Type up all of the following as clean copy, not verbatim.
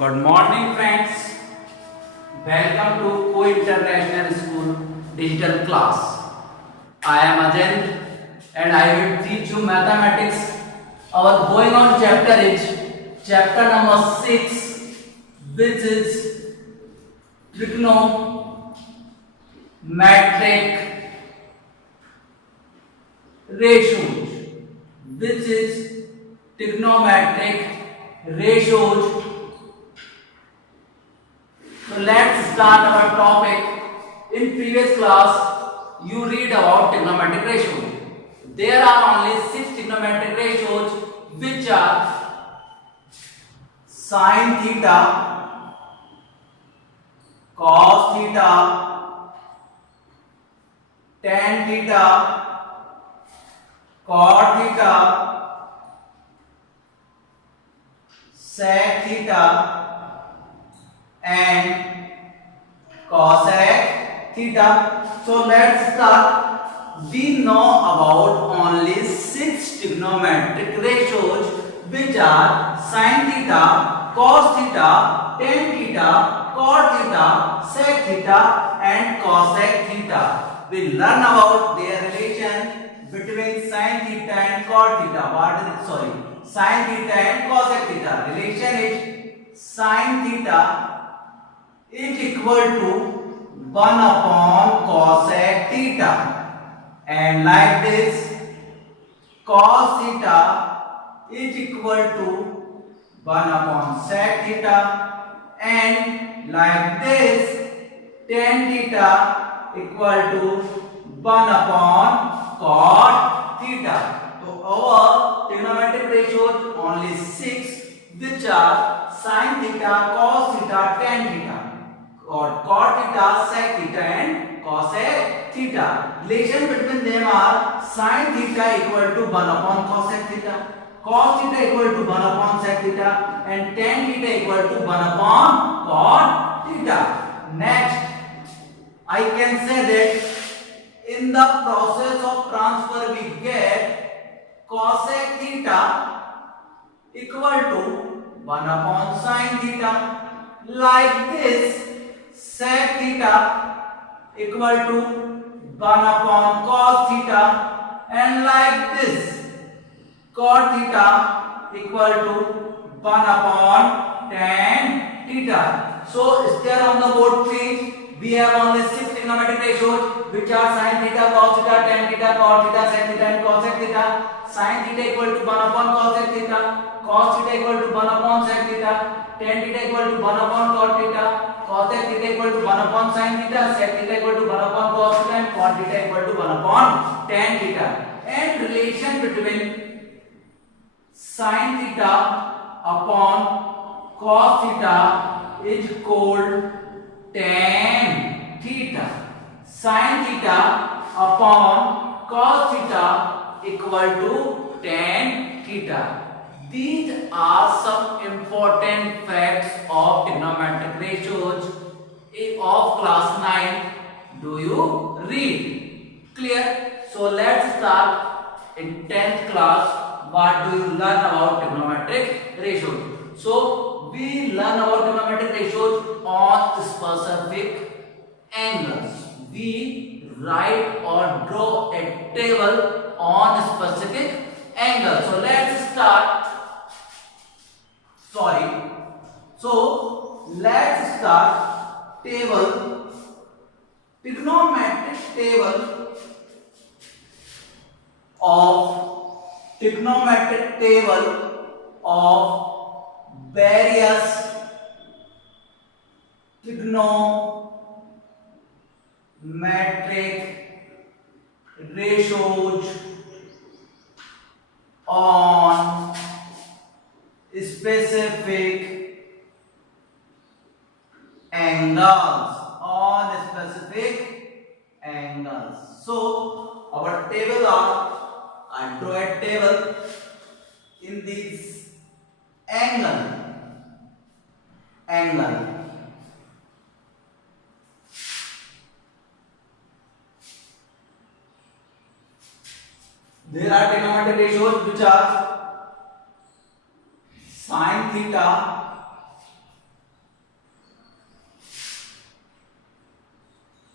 Good morning, friends. Welcome to Co International School Digital Class. I am Ajay and I will teach you mathematics. Our going on chapter is chapter number 6, which is trigonometric ratios. Which is trigonometric ratios. So let's start our topic. In previous class, you read about trigonometric ratios. There are only 6 trigonometric ratios, which are sin theta, cos theta, tan theta, cot theta, sec theta, and cosec theta. So let's start. We know about only 6 trigonometric ratios, which are sin theta, cos theta, tan theta, cot theta, sec theta, and cosec theta. We learn about their relation between sin theta and cot theta. Sin theta and cosec theta. Relation is sin theta is equal to 1 upon cosec theta, and like this cos theta is equal to 1 upon sec theta, and like this tan theta equal to 1 upon cot theta. So our trigonometric ratios only 6, which are sin theta, cos theta, tan theta, cot theta, sec theta, and cosec theta. Relation between them are sin theta equal to 1 upon cosec theta, cos theta equal to 1 upon sec theta, and tan theta equal to 1 upon cot theta. Next, I can say that in the process of transfer we get cosec theta equal to 1 upon sin theta. Like this sec theta equal to 1 upon cos theta, and like this cot theta equal to 1 upon tan theta. So still on the board, please, we have only 6 trigonometric ratios, which are sin theta, cos theta, tan theta, cot theta, sec theta, and cosec theta. Sin theta equal to 1 upon cosec theta, cos theta equal to 1 upon sec theta, tan theta equal to 1 upon cot theta, cosec theta equal to 1 upon sin theta, sec theta equal to 1 upon cos theta, and cot theta equal to 1 upon tan theta. And relation between sin theta upon cos theta is called tan theta. Sin theta upon cos theta equal to tan theta. These are some important facts of trigonometric ratios of class 9. Do you read? Clear? So let's start. In 10th class, what do you learn about trigonometric ratios? So we learn about trigonometric ratios on specific angles. We write or draw a table on specific angle. So let's start. Let's start trigonometric table of various trigonometric ratios on specific angles. So our table are, I draw a table in this angle. There are trigonometric ratios which are sin theta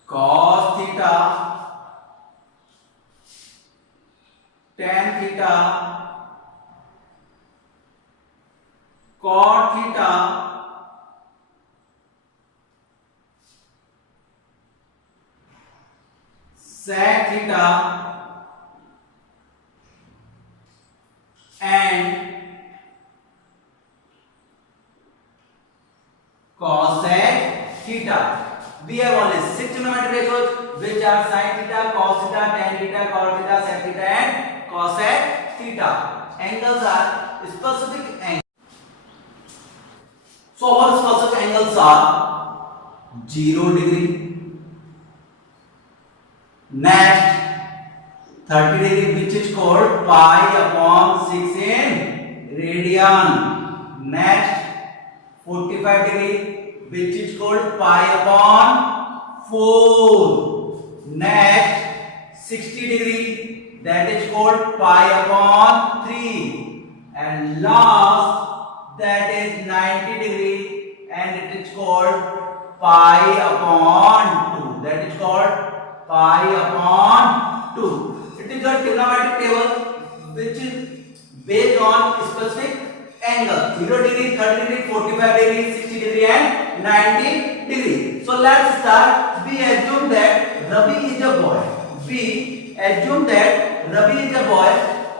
cos theta, tan theta, cot theta, sec theta, and cosec theta. We have only 6 trigonometric ratios which are sin theta, cos theta, tan theta, cot theta, sec theta, and cosec theta. Angles are specific angles. So our specific angles are 0 degree, next 30 degree, which is called pi upon 6 in radian. Next 45 degree, which is called pi upon 4. Next 60 degree, that is called pi upon 3. And last, that is 90 degree, and it is called pi upon 2. That is called pi upon 2. It is a trigonometric table which is based on specific angle 0 degree, 30 degree, 45 degree, 60 degree, and 90 degree. So let's start. We assume that Ravi is a boy. We assume that Ravi is a boy,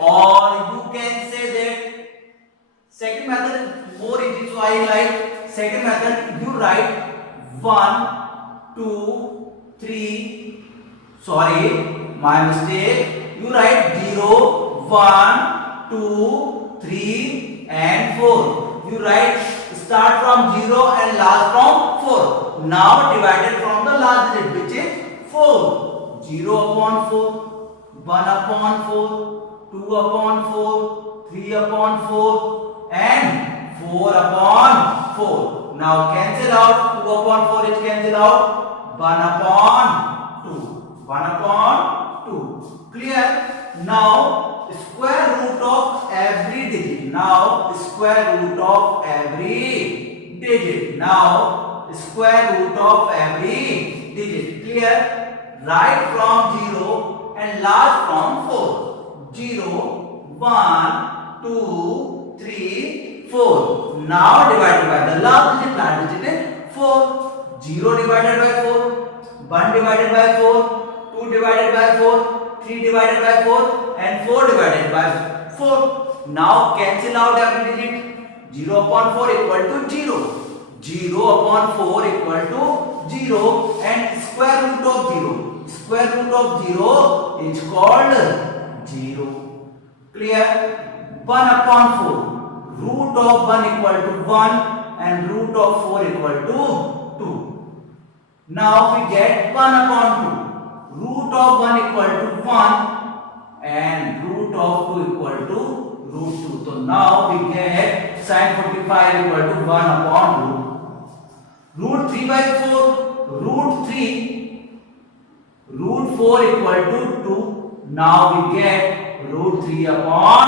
or you can say that second method is more easy. So I like second method. You write 1, 2, 3. Sorry, my mistake. You write 0, 1, 2, 3, and 4. You write start from 0 and last from 4. Now divided from the last digit, which is 4. 0 upon 4, 1 upon 4, 2 upon 4, 3 upon 4, and 4 upon 4. Now cancel out. 2 upon 4 is cancel out. 1 upon 2. 1 upon 2. Clear? Now square root of every digit. Now square root of every digit. Now square root of every digit. Clear? Right from 0 and last from 4. 0, 1, 2, 3, 4. Now divided by the last digit is 4. 0 divided by 4, 1 divided by 4, 2 divided by 4, 3 divided by 4, and 4 divided by 4. Now cancel out every digit. 0 upon 4 equal to 0. 0 upon 4 equal to 0, and square root of 0. Square root of 0 is called 0. Clear? 1 upon 4. Root of 1 equal to 1 and root of 4 equal to 2. Now we get 1 upon 2. Root of 1 equal to 1 and root of 2 equal to root 2. So now we get sin 45 equal to 1 upon root. Root 3 by 4, root 3, root 4 equal to 2. Now we get root 3 upon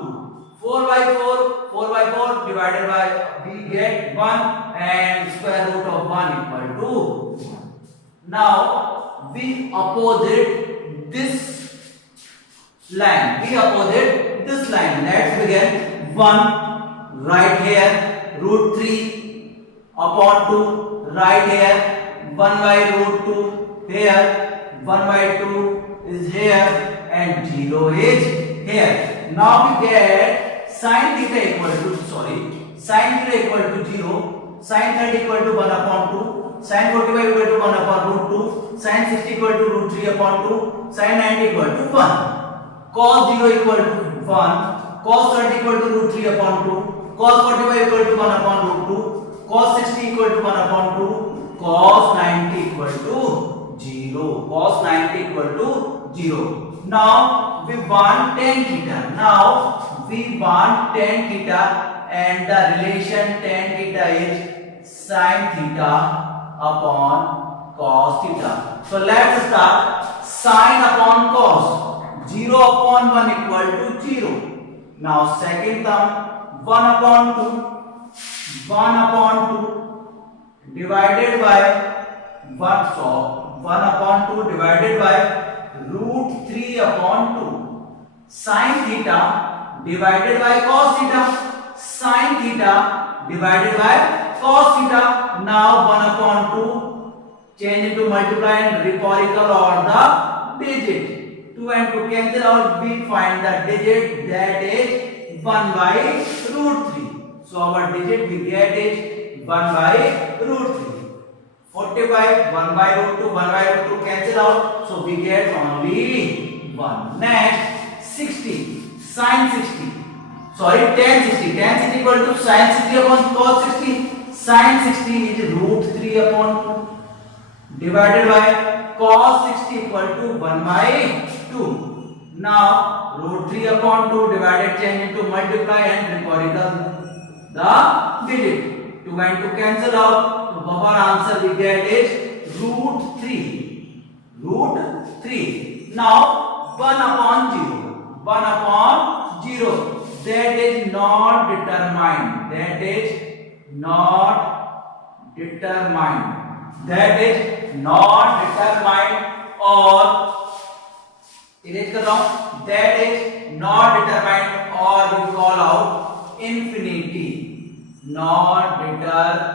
2. 4 by 4, 4 by 4 divided by, we get 1 and square root of 1 equal to 1. Now we opposite this line. We opposite this line. Let's begin. 1 right here, root 3 upon 2 right here, 1 by root 2 here, 1 by 2 is here, and 0 is here. Now we get sin theta equal to, sin theta equal to 0, sin 30 equal to 1 upon 2, sin 45 equal to 1 upon root 2, sin 60 equal to root 3 upon 2, sin 90 equal to 1, cos 0 equal to 1, cos 30 equal to root 3 upon 2, cos 45 equal to 1 upon root 2, cos 60 equal to 1 upon 2, cos 90 equal to 0, cos 90 equal to 0. Now we want tan theta. Now we want tan theta, and the relation tan theta is sin theta upon cos theta. So let's start. Sin upon cos, 0 upon 1 equal to 0. Now second term, 1 upon 2, 1 upon 2 divided by 1, so 1 upon 2 divided by root 3 upon 2. Sin theta divided by cos theta. Sin theta divided by cos theta. Now 1 upon 2 change into multiply and reciprocal or the digit. 2 and 2 cancel out. We find the digit, that is 1 by root 3. So our digit we get is 1 by root 3. 45, 1 by root 2, 1 by root 2 cancel out. So we get only 1. Next, 60, sin 60. Sorry, tan 60. Tan 60 equal to sin 60 upon cos 60. Sin 60 is root 3 upon 2 divided by cos 60 equal to 1 by 2. Now, root 3 upon 2 divided change into multiply and reciprocal the digit. 2 and 2 cancel out. So our answer we get is root 3. Root 3. Now 1 upon 0. 1 upon 0. That is not determined. That is not determined. That is not determined or erase कर रहा हूं. That is not determined or we call out infinity. Not determined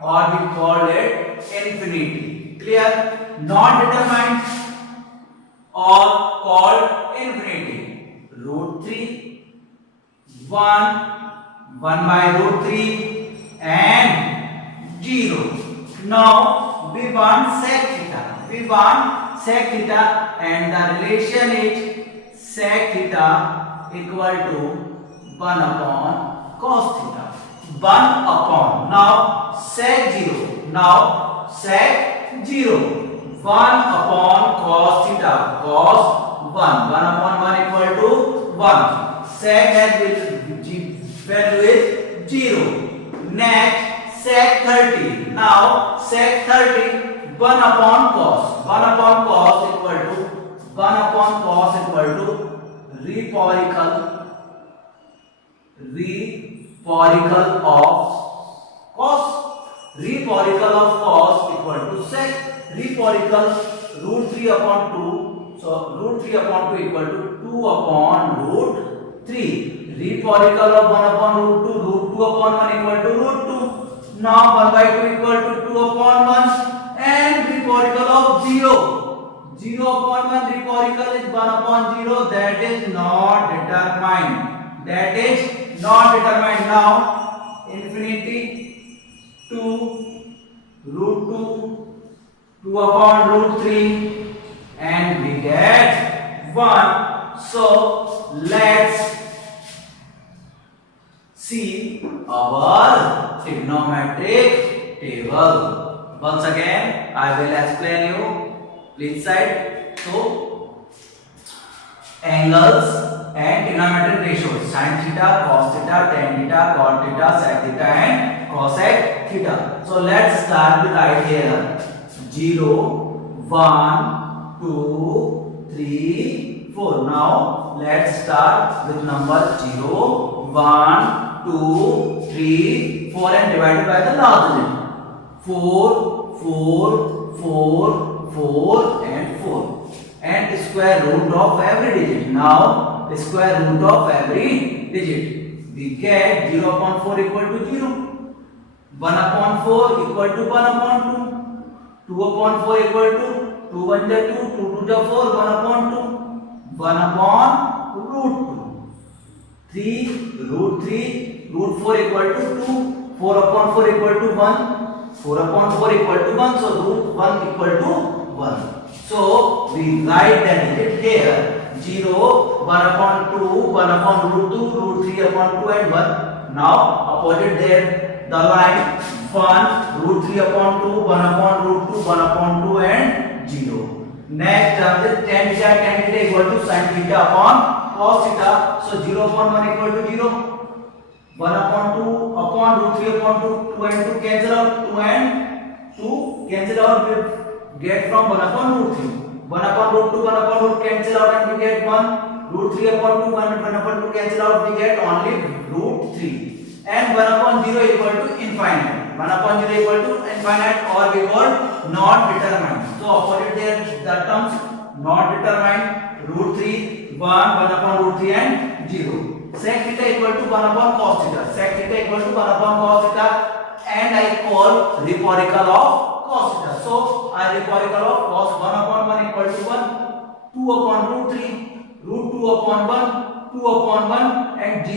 or we call it infinity. Clear? Not determined or called infinity. Root 3, 1, 1 by root 3 and 0. Now we want sec theta. We want sec theta and the relation is sec theta equal to 1 upon cos theta. 1 upon. Now sec 0. Now sec 0. 1 upon cos theta. Cos 1. 1 upon 1 equal to 1. Sec has value is 0. Next sec 30. Now sec 30. 1 upon cos. 1 upon cos equal to 1 upon cos equal to reciprocal of cos. Reciprocal of cos equal to sec. Reciprocal root 3 upon 2. So root 3 upon 2 equal to 2 upon root 3. Reciprocal of 1 upon root 2. Root 2 upon 1 equal to root 2. Now 1 by 2 equal to 2 upon 1 and reciprocal of 0. 0 upon 1 reciprocal is 1 upon 0. That is not determined. That is not determined. Now infinity 2 root 2 2 upon root 3 and we get 1. So let's see our trigonometric table. Once again I will explain you. Please side. So angles and trigonometric ratios: sin theta, cos theta, tan theta, cot theta, sec theta and cosec theta. So let's start with right here 0 1 2 3 4. Now let's start with number 0 1 2 3 4 and divided by the last digit. 4 4 4 4 and 4 and square root of every digit. Now square root of every digit. We get 0 upon 4 equal to 0. 1 upon 4 equal to 1 upon 2. 2 upon 4 equal to 2 1 is 2, 2 2 is 4, 1 upon 2. 1 upon root 2. 3 root 3 root 4 equal to 2. 4 upon 4 equal to 1. 4 upon 4 equal to 1. So root 1 equal to 1. So we write the digit here 0, 1 upon 2, 1 upon root 2, root 3 upon 2 and 1. Now opposite there the line 1, root 3 upon 2, 1 upon root 2, 1 upon 2 and 0. Next term is tan theta equal to sin theta upon cos theta. So 0 upon 1 equal to 0. 1 upon 2 upon root 3 upon 2, 2 and 2 cancel out, 2 and 2 cancel out, we get from 1 upon root 3. 1 upon root 2, 1 upon root cancel out and we get 1. Root 3 upon 2, 1 upon 2 cancel out, we get only root 3. And 1 upon 0 equal to infinite. 1 upon 0 equal to infinite or we call not determined. So opposite there the terms not determined, root 3, 1 upon root 3 and 0. Sec theta equal to 1 upon cos theta. Sec theta equal to 1 upon cos theta, and I call reciprocal of cos theta. So I reciprocal of cos 1 upon 1 equal to 1, 2 upon root 3, root 2 upon 1, 2 upon 1 and g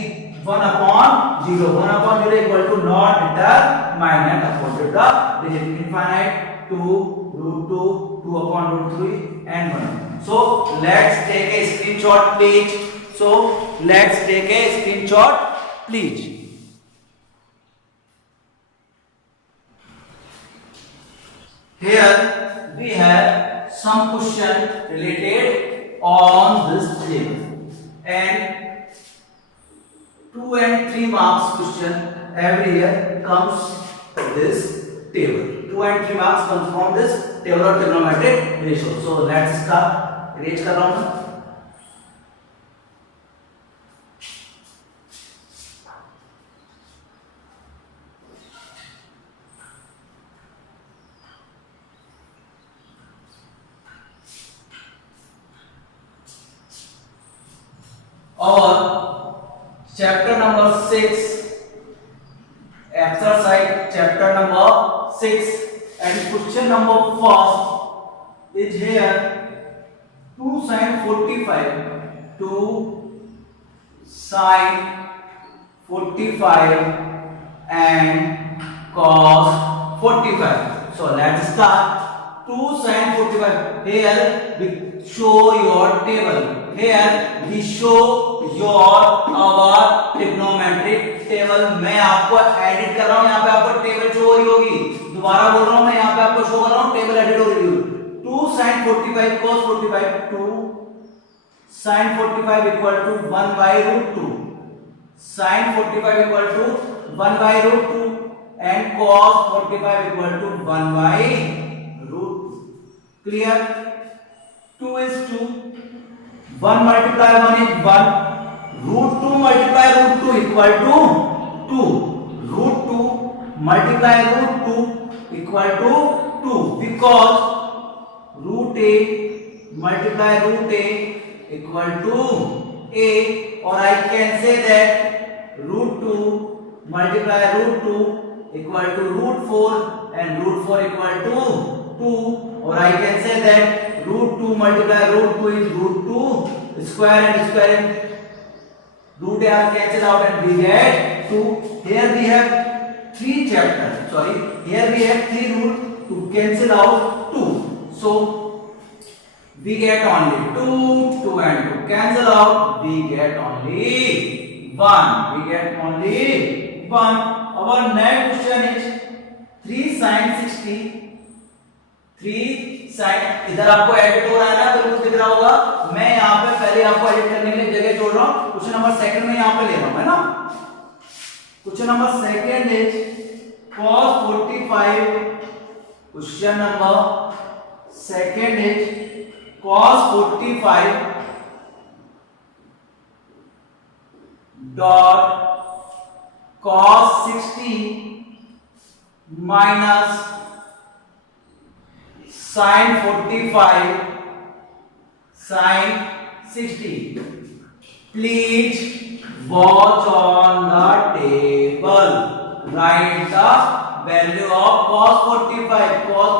1 upon 0. 1 upon 0 equal to not determined, and opposite the digit infinite 2, root 2, 2 upon root 3 and 1. So let's take a screenshot please. So let's take a screenshot please. Here we have some question related on this table, and 2 and 3 marks question every year comes this table. 2 and 3 marks comes from this table of trigonometric ratio. So let's start. Arrange कर रहा हूँ. और chapter number 6, exercise chapter number 6, and question number 1 is here 2 sin 45, 2 sin 45 and cos 45. So let's start. 2 sin 45. Here we show your table. Here we show your our trigonometric table. मैं आपको edit कर रहा हूँ, यहाँ पे आपको table show हो रही होगी. दोबारा बोल रहा हूँ, मैं यहाँ पे आपको शो कर रहा हूँ, टेबल एडिट हो रही होगी. 2 sin 45 cos 45, 2 sin 45 equal to 1 by root 2. Sin 45 equal to 1 by root 2 and cos 45 equal to 1 by root 2. Clear? 2 is 2. 1 multiply 1 is 1. Root 2 multiply root 2 equal to 2. Root 2 multiply root 2 equal to 2, because root a multiply root a equal to a, or I can say that root 2 multiply root 2 equal to root 4 and root 4 equal to 2, or I can say that root 2 multiply root 2 is root 2 square and square and root a are cancelled out and we get 2. Here we have 3 chapters. Sorry, here we have 3 root to cancel out 2. So we get only 2, 2 and 2 cancel out. We get only 1. We get only 1. Our next question is 3 sin 60. 3 sin, इधर आपको edit हो रहा है ना, बिल्कुल दिख रहा होगा. मैं यहाँ पे पहले आपको एडिट करने के लिए जगह छोड़ रहा हूँ. क्वेश्चन नंबर सेकंड में यहाँ पे ले रहा हूँ, है ना. Question number second is cos 45. Question number second is cos 45 dot cos 60 minus sin 45 sin 60. Please watch on the table. Write the value of cos 45. Cos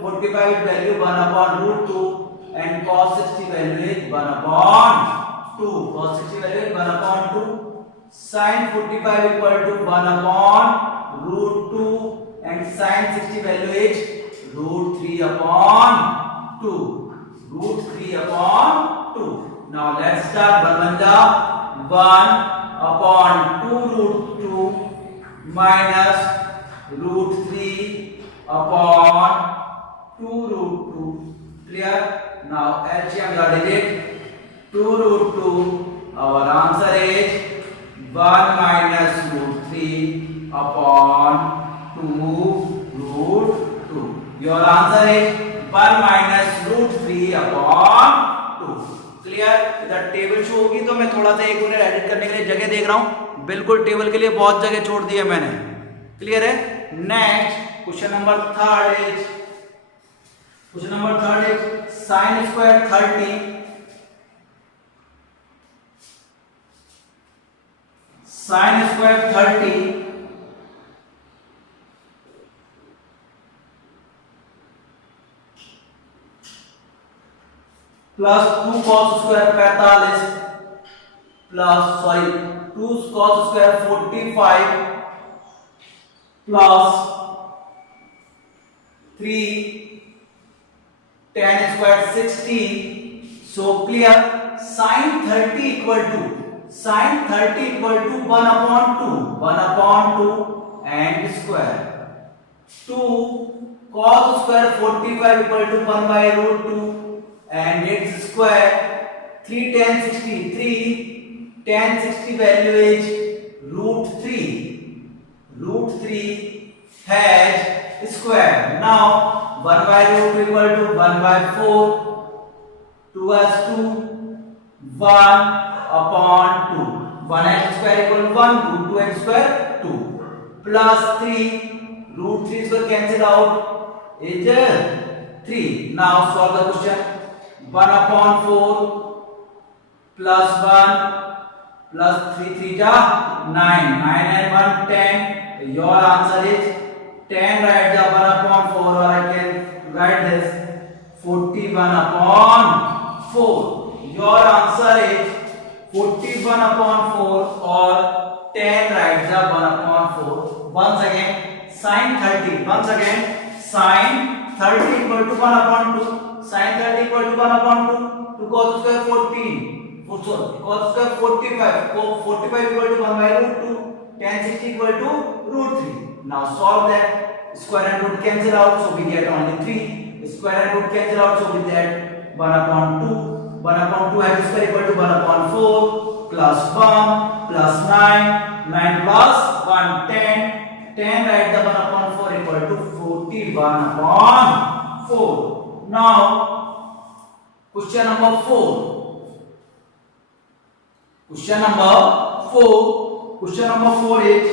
45 is value 1 upon root 2 and cos 60 value is 1 upon 2. Cos 60 value is 1 upon 2. Sin 45 equal to 1 upon root 2 and sin 60 value is root 3 upon 2. Root 3 upon 2. Now let's start. 1 upon 2 root 2 minus root 3 upon 2 root 2. Clear? Now LCM the digit 2 root 2. Our answer is 1 minus root 3 upon 2 root 2. Your answer is 1 minus root 3 upon 2. Clear? इधर table show होगी तो मैं थोड़ा सा एक minute edit करने के लिए जगह देख रहा हूं. बिल्कुल टेबल के लिए बहुत जगह छोड़ दी है मैंने. क्लियर है? Next question number third is question number third is sin square 30 sin square 30 plus 2 cos square 45 plus 2 cos square 45 plus 3 tan square 16. So clear. Sin 30 equal to 1 upon 2 and square. 2 cos square 45 equal to 1 by root 2 and its square. 3 tan 60, 3 tan 60 value is root 3. Root 3 has square. Now 1 by root equal to 1 by 4. 2 has 2. 1 upon 2. 1 square equal to 1. Root 2 square 2. Plus 3. Root 3 square cancel out. Is 3. Now solve the question. 1 upon 4 plus 1 plus 3 3 ja 9. 9 and 1 10. Your answer is 10. Write the 1 upon 4 or I can write this 41 upon 4. Your answer is 41 upon 4 or 10. Write the 1 upon 4. Once again sin 30. Once again sin 30 equal to 1 upon 2. Sin 30 equal to 1 upon 2. 2 cos square 14. Cos square 45. 45 equal to 1 by root 2. Tan 60 equal to root 3. Now solve that. Square and root cancel out, so we get only 3. Square and root cancel out, so we get 1 upon 2. 1 upon 2 has square equal to 1 upon 4 plus 1 plus 9. 9 plus 1 10. 10 write the 1 upon 4 equal to 41 upon 4. Now question number 4. Question number 4. Question number 4 is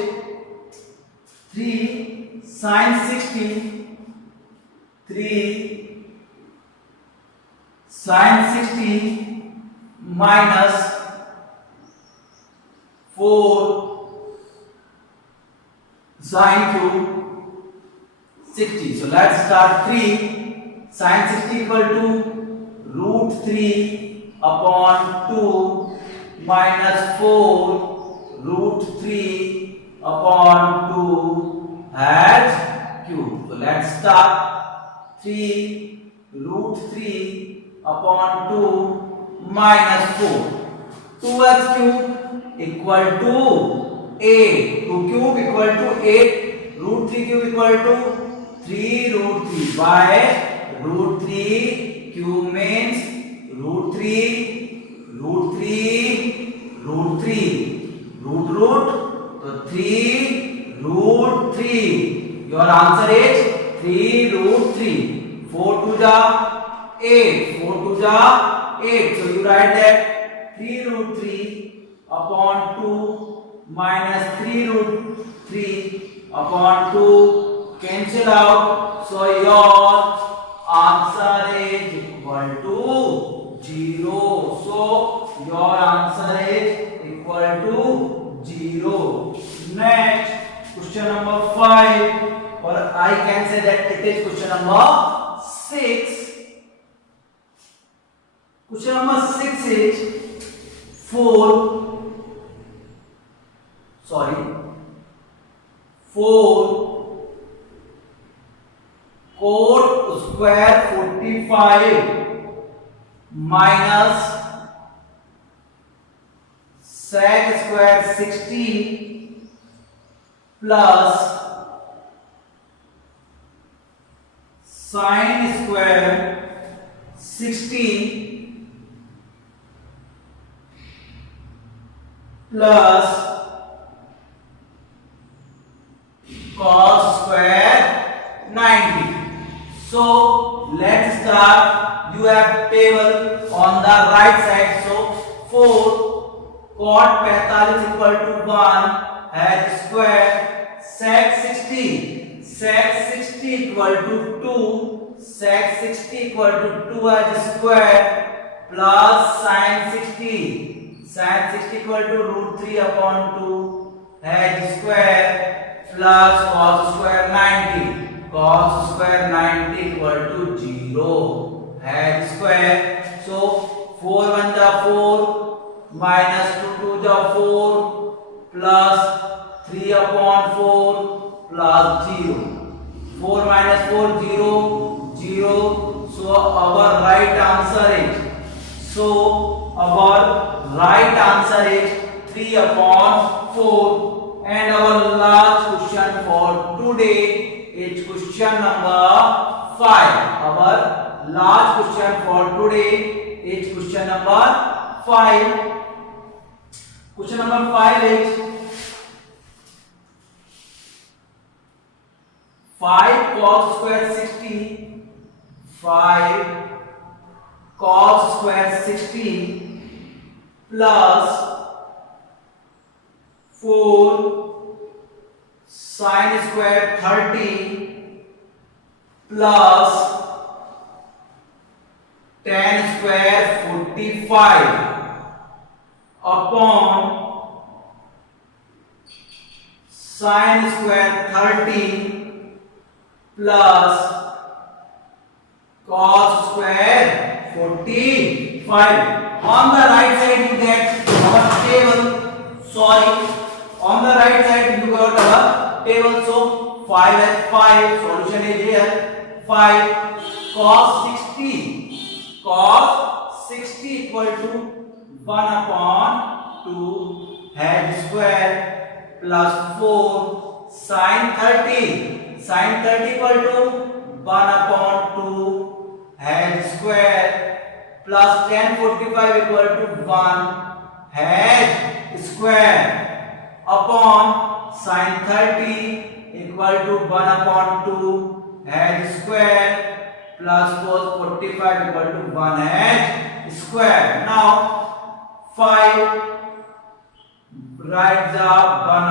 3 sin 60. 3 sin 60 minus 4 sin cube 60. So let's start. 3 sin 60 equal to root 3 upon 2 minus 4 root 3 upon 2 has cube. So let's start. 3 root 3 upon 2 minus 4. 2x cube equal to 8. 2 cube equal to 8. Root 3 cube equal to 3 root 3 by root 3 cube means root 3 root 3 root 3 root so 3 root 3. Your answer is 3 root 3. 4 to the 8. 4 to the 8. So you write that 3 root 3 upon 2 minus 3 root 3 upon 2 cancel out. So your answer is equal to 0. So your answer is equal to 0. Next question number 5, or I can say that it is question number 6. Question number 6 is 4 cot square 45 minus sec square 60 plus sin square 60 plus cos square 90. So let's start. You have table on the right side. So 4 cot 45 equal to 1 has square sec 60 equal to 2 sec 60 equal to 2h square plus sin 60. Sin 60 equal to root 3 upon 2 h square plus cos square 90. Cos square 90 equal to 0 h square. So 4 1 ja 4 minus 2 2 ja 4 plus 3 upon 4 plus 0. 4 minus 4 0 0. So our right answer is 3 upon 4, and our last question for today is question number 5. Our last question for today is question number 5. Question number 5 is 5 cos square 60. 5 cos square 60 plus 4 sin square 30 plus tan square 45 upon sin square 30 plus cos square 45. On the right side you get our table. Sorry, on the right side you got our table. So 5 as 5, solution is here. 5 cos 60 equal to 1 upon 2 h square plus 4 sin 30 equal to 1 upon 2 h square plus tan 45 equal to 1 h square upon sin 30 equal to 1 upon 2 h square plus cos 45 equal to 1 h square. Now 5 write the 1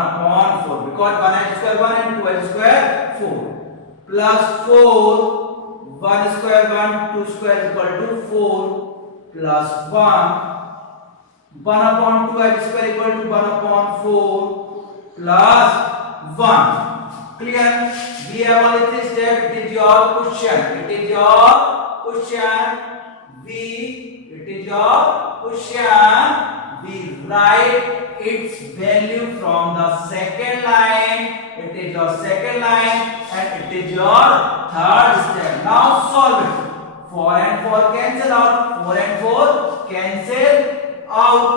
upon 4 because 1 h square 1 and 2 h square 4 plus 4 1 square 1 2 square equal to 4 plus 1 upon 2 h square equal to 1 upon 4 plus 1. Clear? We have all this step. It is your question. It is your question. We write its value from the second line. It is your second line and it is your third step. Now solve it. 4 and 4 cancel out. 4 and 4 cancel out.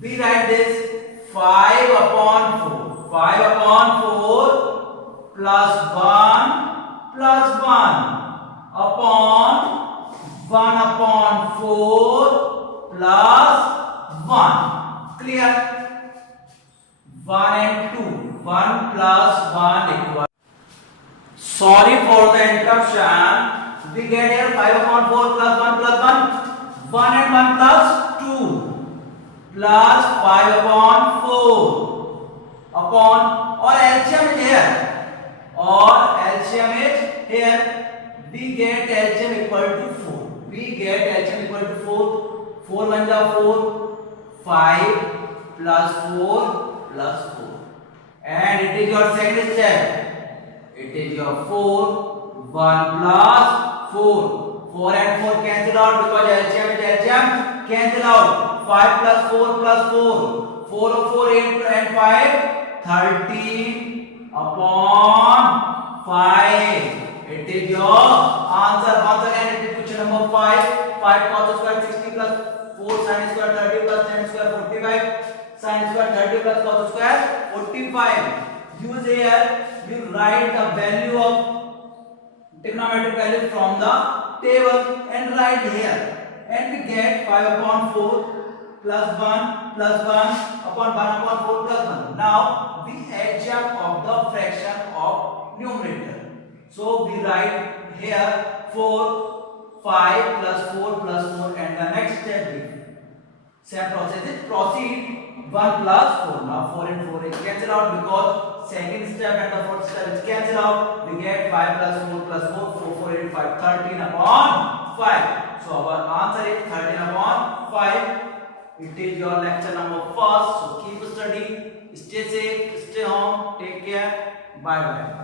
We write this 5 upon 4. 5 upon 4 plus 1 upon 1 upon 4 plus 1. Clear? 1 and 2. 1 plus 1 equal. Sorry for the interruption. We get here 5 upon 4 plus 1 plus 1. 1 and 1 plus 2 plus 5 upon 4 upon, or LCM is here. We get LCM equal to 4. 4 1 ja 4, 5 plus 4 plus 4. And it is your second step. It is your 4, 1 plus 4. 4 and 4 cancel out because LCM is LCM. Cancel out. 5 plus 4 plus 4. 4 of 4, 8 and 5, 13 upon 5. It is your answer. Once again, it is question number 5. 5 cos square 60 plus 4 sin square 30 plus tan square 45. Sin square 30 plus cos square 45. Use here, you write the value of trigonometric value from the table and write here. And we get 5 upon 4 plus 1 upon 1 upon 4 plus 1. Now we adjunct of the fraction of numerator. So we write here 4, 5 plus 4 plus 4, and the next step same process is proceed 1 plus 4. Now 4 and 4 is cancel out because second step and the fourth step is cancel out. We get 5 plus 4 plus 4, 4, 4, 8, 5, 13 upon 5. So our answer is 13 upon 5. It is your lecture number first. So keep studying. Stay safe, stay home, take care. Bye bye.